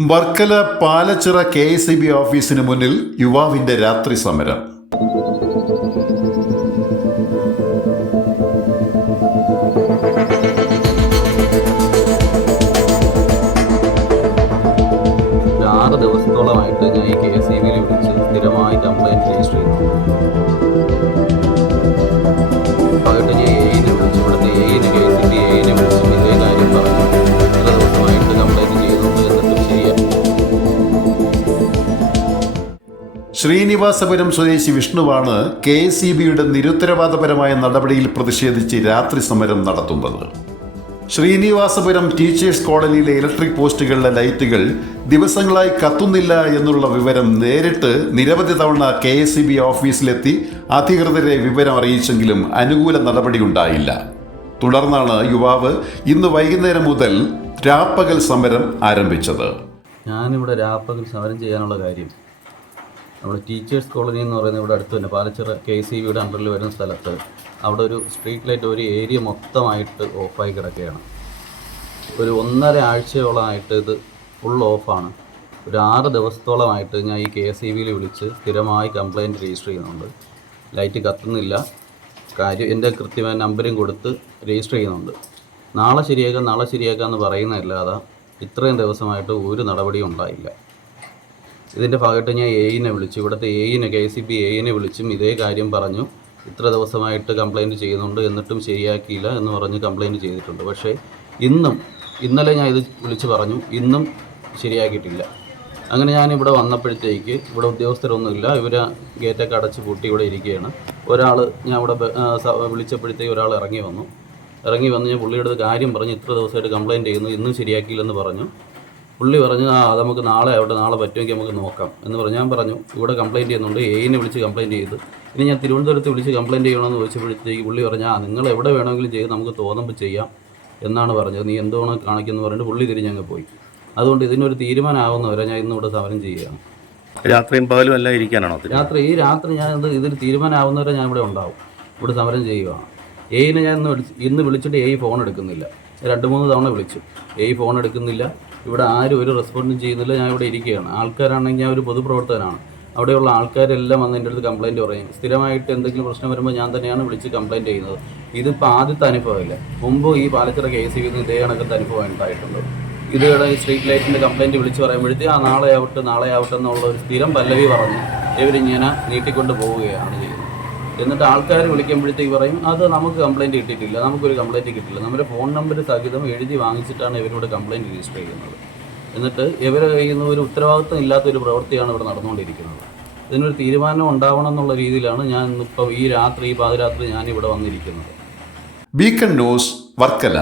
Varkala Palachira K S E B ഓഫീസിന് മുന്നിൽ യുവാവിന്റെ രാത്രി സമരം. ആറ് ദിവസത്തോളമായിട്ട് ഞാൻ ഈ കെ എസ് ഇ ബിയിൽ വിളിച്ച് സ്ഥിരമായി കംപ്ലൈന്റ് ശ്രീനിവാസപുരം സ്വദേശി വിഷ്ണുവാണ് കെ എസ് ബിയുടെ നിരുത്തരവാദപരമായ നടപടിയിൽ പ്രതിഷേധിച്ച് രാത്രി സമരം നടത്തുന്നത്. ശ്രീനിവാസപുരം ടീച്ചേഴ്സ് കോളനിയിലെ ഇലക്ട്രിക് പോസ്റ്റുകളിലെ ലൈറ്റുകൾ ദിവസങ്ങളായി കത്തുന്നില്ല എന്നുള്ള വിവരം നേരിട്ട് നിരവധി തവണ കെ എസ് ഇ ബി ഓഫീസിലെത്തി അധികൃതരെ വിവരം അറിയിച്ചെങ്കിലും അനുകൂല നടപടി ഉണ്ടായില്ല. തുടർന്നാണ് യുവാവ് ഇന്ന് വൈകുന്നേരം മുതൽ രാപ്പകൽ സമരം ആരംഭിച്ചത്. ഞാനിവിടെ രാപ്പകൽ സമരം ചെയ്യാനുള്ള കാര്യം നമ്മുടെ ടീച്ചേഴ്സ് കോളനി എന്ന് പറയുന്നത് ഇവിടെ അടുത്ത് തന്നെ. പാലച്ചിറ കെ സി ബിയുടെ അണ്ടറിൽ വരുന്ന സ്ഥലത്ത് അവിടെ ഒരു സ്ട്രീറ്റ് ലൈറ്റ് ഒരു ഏരിയ മൊത്തമായിട്ട് ഓഫായി കിടക്കുകയാണ്. ഒരു ഒന്നര ആഴ്ചയോളമായിട്ട് ഇത് ഫുൾ ഓഫാണ് ഒരു ആറ് ദിവസത്തോളമായിട്ട് ഞാൻ ഈ കെ എസ് ഇ വിളിച്ച് സ്ഥിരമായി കംപ്ലയിന്റ് രജിസ്റ്റർ ചെയ്യുന്നുണ്ട്. ലൈറ്റ് കത്തുന്നില്ല. കാര്യം എന്റെ കൃത്യമായ നമ്പരും കൊടുത്ത് രജിസ്റ്റർ ചെയ്യുന്നുണ്ട്. നാളെ ശരിയാക്കാം നാളെ ശരിയാക്കാം എന്ന് പറയുന്നതല്ലാതെ ഇത്രയും ദിവസമായിട്ട് ഒരു നടപടിയും ഉണ്ടായില്ല. ഇതിന്റെ ഭാഗമായിട്ട് ഞാൻ എയിനെ വിളിച്ചു. ഇവിടുത്തെ എയിനെ കെ സി ബി എയിനെ വിളിച്ചും ഇതേ കാര്യം പറഞ്ഞു. ഇത്ര ദിവസമായിട്ട് കംപ്ലയിന്റ് ചെയ്യുന്നുണ്ട് എന്നിട്ടും ശരിയാക്കിയില്ല എന്ന് പറഞ്ഞ് കംപ്ലയിന്റ് ചെയ്തിട്ടുണ്ട്. പക്ഷേ ഇന്നും ഇന്നലെ ഞാൻ ഇത് വിളിച്ച് പറഞ്ഞു. ഇന്നും ശരിയാക്കിയിട്ടില്ല. അങ്ങനെ ഞാൻ ഇവിടെ വന്നപ്പോഴത്തേക്ക് ഇവിടെ ഉദ്യോഗസ്ഥരൊന്നുമില്ല. ഇവർ ഗേറ്റൊക്കെ അടച്ച് പൂട്ടി ഇവിടെ ഇരിക്കുകയാണ്. ഒരാൾ ഞാൻ ഇവിടെ വിളിച്ചപ്പോഴത്തേക്ക് ഒരാൾ ഇറങ്ങി വന്നു. ഇറങ്ങി വന്ന് ഞാൻ പുള്ളിയുടെ കാര്യം പറഞ്ഞു ഇത്ര ദിവസമായിട്ട് കംപ്ലയിന്റ് ചെയ്യുന്നു. ഇന്നും ശരിയാക്കിയില്ലെന്ന് പറഞ്ഞു. പുള്ളി പറഞ്ഞു ആ അത് നമുക്ക് നാളെ അവിടെ നാളെ പറ്റുമെങ്കിൽ നമുക്ക് നോക്കാം. എന്ന് പറഞ്ഞു. ഞാൻ പറഞ്ഞു ഇവിടെ കംപ്ലയിന്റ് ചെയ്യുന്നുണ്ട്. എയിനെ വിളിച്ച് കംപ്ലയിന്റ് ചെയ്തു. ഇനി ഞാൻ തിരുവനന്തപുരത്ത് വിളിച്ച് കംപ്ലയിന്റ് ചെയ്യണമെന്ന് ചോദിച്ചപ്പോഴത്തേക്ക് പുള്ളി പറഞ്ഞു ആ നിങ്ങൾ എവിടെ വേണമെങ്കിലും ചെയ്ത് നമുക്ക് തോന്നുമ്പോൾ ചെയ്യാം. എന്നാണ് പറഞ്ഞത്. നീ എന്തോണം കാണിക്കുന്നു പറഞ്ഞിട്ട് പുള്ളി തിരിഞ്ഞങ്ങ് പോയി. അതുകൊണ്ട് ഇതിനൊരു തീരുമാനമാവുന്നവരെ ഞാൻ ഇന്ന് ഇവിടെ സമരം ചെയ്യുകയാണ്. രാത്രിയും പകലും എല്ലാം ഇരിക്കാനാണോ രാത്രി ഈ രാത്രി ഞാൻ ഇത് ഇതിന് തീരുമാനമാവുന്നവരെ ഞാൻ ഇവിടെ ഉണ്ടാവും. ഇവിടെ സമരം ചെയ്യുകയാണ്. എയിനെ ഞാൻ ഇന്ന് വിളിച്ച് ഇന്ന് വിളിച്ചിട്ട് എ ഫോൺ എടുക്കുന്നില്ല. രണ്ട് മൂന്ന് തവണ വിളിച്ചു. എ ഫോൺ എടുക്കുന്നില്ല. ഇവിടെ ആരും ഒരു റെസ്പോണ്ടും ചെയ്യുന്നില്ല. ഞാൻ ഇവിടെ ഇരിക്കുകയാണ്. ആൾക്കാരാണെങ്കിൽ ഞാൻ ഒരു പൊതുപ്രവർത്തകനാണ്. അവിടെയുള്ള ആൾക്കാരെല്ലാം വന്ന് എന്റെ അടുത്ത് കംപ്ലയിന്റ് പറയും. സ്ഥിരമായിട്ട് എന്തെങ്കിലും പ്രശ്നം വരുമ്പോൾ ഞാൻ തന്നെയാണ് വിളിച്ച് കംപ്ലയിന്റ് ചെയ്യുന്നത്. ഇതിപ്പോൾ ആദ്യത്തെ അനുഭവമില്ല? മുമ്പ് ഈ പാലച്ചിറ കെ സി വിന്ന് ഇതേ കണക്കത്തെ അനുഭവം ഉണ്ടായിട്ടുണ്ട്. ഇതിവിടെ ഈ സ്ട്രീറ്റ് ലൈറ്റിന്റെ കംപ്ലയിന്റ് വിളിച്ച് പറയുമ്പോഴത്തേക്ക് ആ നാളെ ആവട്ടെ നാളെ ആവട്ടെ എന്നുള്ള ഒരു സ്ഥിരം പല്ലവി പറഞ്ഞ് ഇവരിങ്ങനെ നീട്ടിക്കൊണ്ട് പോവുകയാണ് ചെയ്യുന്നത് എന്നിട്ട് ആൾക്കാർ വിളിക്കുമ്പോഴത്തേക്ക് പറയും അത് നമുക്ക് കംപ്ലയിന്റ് കിട്ടിയിട്ടില്ല നമുക്കൊരു കംപ്ലയിന്റ് കിട്ടില്ല നമ്മുടെ ഫോൺ നമ്പർ സഹിതം എഴുതി വാങ്ങിച്ചിട്ടാണ് ഇവരോട് കംപ്ലയിന്റ് രജിസ്റ്റർ ചെയ്യുന്നത്. എന്നിട്ട് ഇവരെ കഴിയുന്ന ഒരു ഉത്തരവാദിത്വം ഇല്ലാത്ത ഒരു പ്രവൃത്തിയാണ് ഇവിടെ നടന്നുകൊണ്ടിരിക്കുന്നത്. ഇതിനൊരു തീരുമാനം ഉണ്ടാവണം എന്നുള്ള രീതിയിലാണ് ഞാൻ ഇന്നിപ്പം ഈ രാത്രി ഈ പാതിരാത്രി ഞാൻ ഇവിടെ വന്നിരിക്കുന്നത്. Beacon news Varkala